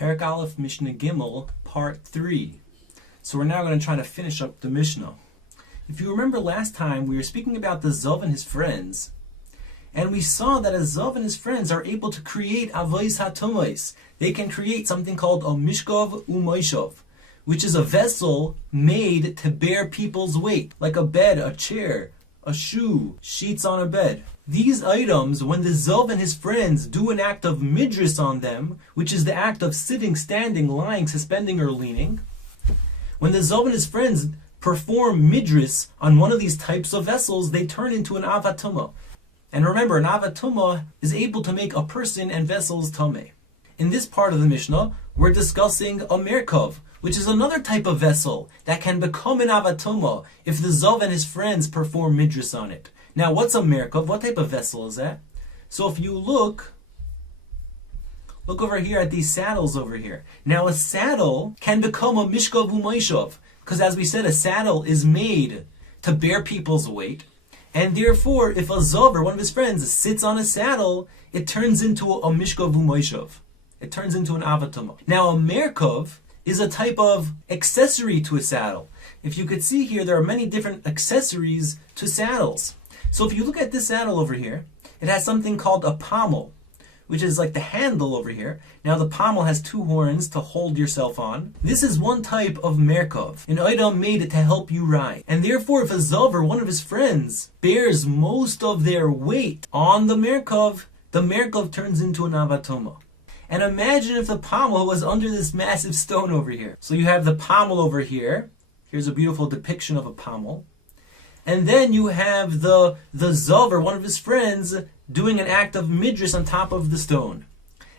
Perek Aleph Mishna Gimel, Part 3. So we're now going to try to finish up the Mishnah. If you remember last time, we were speaking about the Zav and his friends, and we saw that a Zav and his friends are able to create avois hatomos. They can create something called a Mishkav u'Moshav, which is a vessel made to bear people's weight, like a bed, a chair, a shoe, sheets on a bed. These items, when the Zav and his friends do an act of midris on them, which is the act of sitting, standing, lying, suspending, or leaning, when the Zav and his friends perform midris on one of these types of vessels, they turn into an avatuma. And remember, an avatuma is able to make a person and vessels tameh. In this part of the Mishnah, we're discussing a mרכב, which is another type of vessel that can become an avatuma if the Zav and his friends perform midris on it. Now, what's a mרכב? What type of vessel is that? So if you look over here at these saddles over here. Now, a saddle can become a mishkav u'Moshav, because as we said, a saddle is made to bear people's weight. And therefore, if a Zav or one of his friends sits on a saddle, it turns into a mishkav u'Moshav. It turns into an avatuma. Now, a mרכב is a type of accessory to a saddle. If you could see here, there are many different accessories to saddles. So if you look at this saddle over here, it has something called a pommel, which is like the handle over here. Now the pommel has two horns to hold yourself on. This is one type of mרכב, an item made to help you ride. And therefore, if a Zav or one of his friends bears most of their weight on the mרכב turns into an avatuma. And imagine if the pommel was under this massive stone over here. So you have the pommel over here. Here's a beautiful depiction of a pommel. And then you have the Zav or one of his friends doing an act of midris on top of the stone.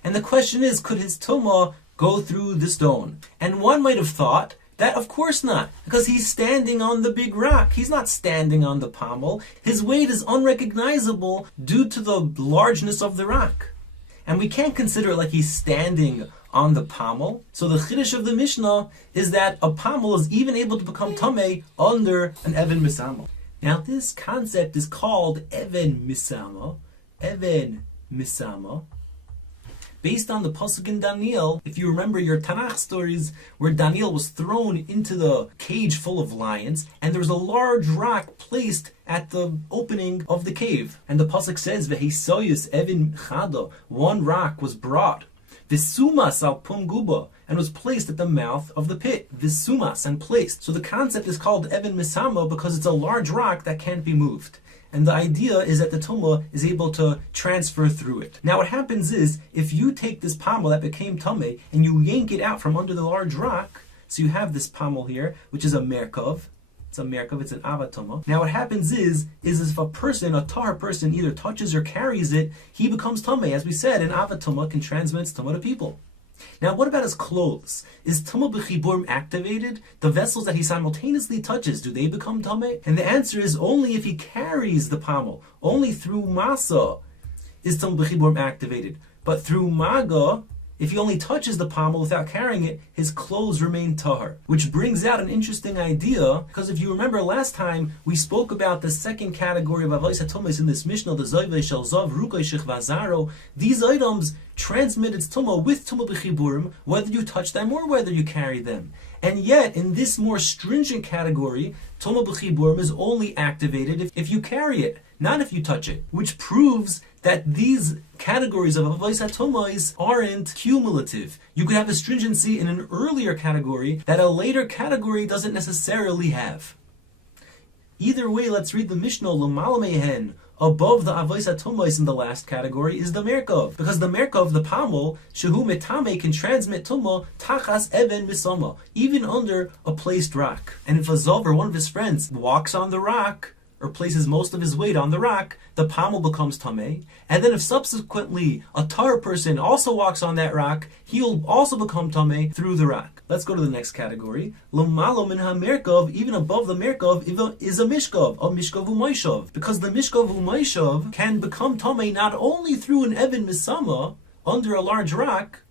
And the question is, could his tumah go through the stone? And one might have thought that of course not, because he's standing on the big rock. He's not standing on the pommel. His weight is unrecognizable due to the largeness of the rock. And we can't consider it like he's standing on the pommel. So the chiddush of the Mishnah is that a pommel is even able to become tameh under an even misama. Now this concept is called even misama. Even misama. Based on the pasuk in Daniel, if you remember your Tanakh stories where Daniel was thrown into the cage full of lions, and there was a large rock placed at the opening of the cave. And the pasuk says, V'hisoyus evin chada, one rock was brought, V'sumas al pum guba, and was placed at the mouth of the pit. V'sumas, and placed. So the concept is called even misama because it's a large rock that can't be moved. And the idea is that the tumah is able to transfer through it. Now what happens is, if you take this pommel that became tameh and you yank it out from under the large rock, so you have this pommel here, which is a mרכב. It's a mרכב, it's an avatuma. Now what happens is if a person, a tahar person, either touches or carries it, he becomes tameh. As we said, an avatuma can transmit tumah to people. Now what about his clothes? Is tumah b'chiburim activated? The vessels that he simultaneously touches, do they become tameh? And the answer is only if he carries the pommel. Only through masa is tumah b'chiburim activated. But through maga, if he only touches the pommel without carrying it, his clothes remain tahar. Which brings out an interesting idea, because if you remember last time, we spoke about the second category of avois hatomos in this Mishnah, the zayvei shel zav, rukay shich vazaro. These items transmit its tumah with tumah b'chiburim, whether you touch them or whether you carry them. And yet, in this more stringent category, tumah b'chiburim is only activated if you carry it, not if you touch it. Which proves that these categories of avois hatomos aren't cumulative. You could have a stringency in an earlier category that a later category doesn't necessarily have. Either way, let's read the Mishnah, l'mala mehen. Above the avois hatomos in the last category is the mרכב, because the mרכב, the pommel, shehu metame, can transmit tumah tachas even misama, even under a placed rock. And if a Zav or one of his friends walks on the rock, or places most of his weight on the rock, the pommel becomes tameh. And then if subsequently a tar person also walks on that rock, he'll also become tameh through the rock. Let's go to the next category. L'malo min ha-mרכב, even above the mרכב, is a mishkav u'Moshav. Because the mishkav u'Moshav can become tameh not only through an even misama, under a large rock,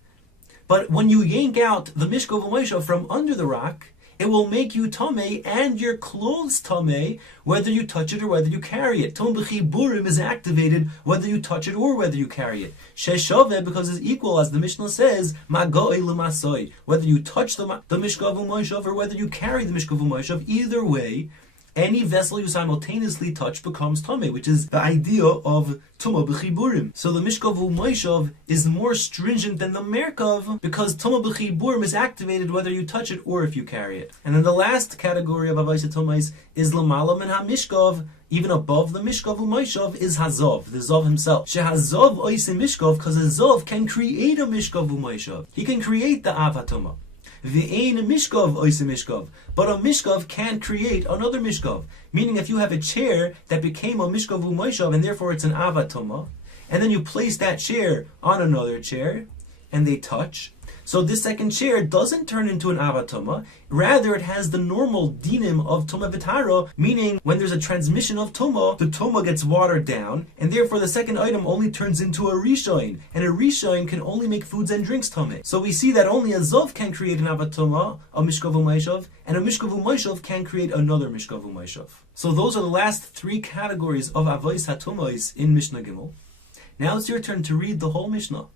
but when you yank out the mishkav u'Moshav from under the rock, it will make you tamei and your clothes tamei, whether you touch it or whether you carry it. Tum b'chiburim is activated whether you touch it or whether you carry it. Sheshove, because it's equal, as the Mishnah says, magoi l'masoi. Whether you touch the mishkav u'moshav or whether you carry the mishkav u'moshav, either way, any vessel you simultaneously touch becomes tamei, which is the idea of tuma b'chiburim. So the mishkav u'moshav is more stringent than the merkav because tuma b'chiburim is activated whether you touch it or if you carry it. And then the last category of avaisa tumais is l'mala min ha-mishkav. Even above the mishkav u'moshav is hazov, the zov himself. Shehazov oisei mishkav, because a zov can create a mishkav u'moshav. He can create the avatuma. V'ein mishkav oisei mishkav, but a mishkav can create another mishkav. Meaning, if you have a chair that became a mishkav u'moshav and therefore it's an avatuma, and then you place that chair on another chair and they touch, so this second chair doesn't turn into an avatuma. Rather, it has the normal dinim of tuma v'tara, meaning when there's a transmission of tuma, the tuma gets watered down, and therefore the second item only turns into a rishoin, and a rishoin can only make foods and drinks tamei. So we see that only a zov can create an avatuma, a mishkav u'moshav, and a mishkav u'moshav can create another mishkav u'moshav. So those are the last three categories of avos hatumos in Mishnah Gimel. Now it's your turn to read the whole Mishnah.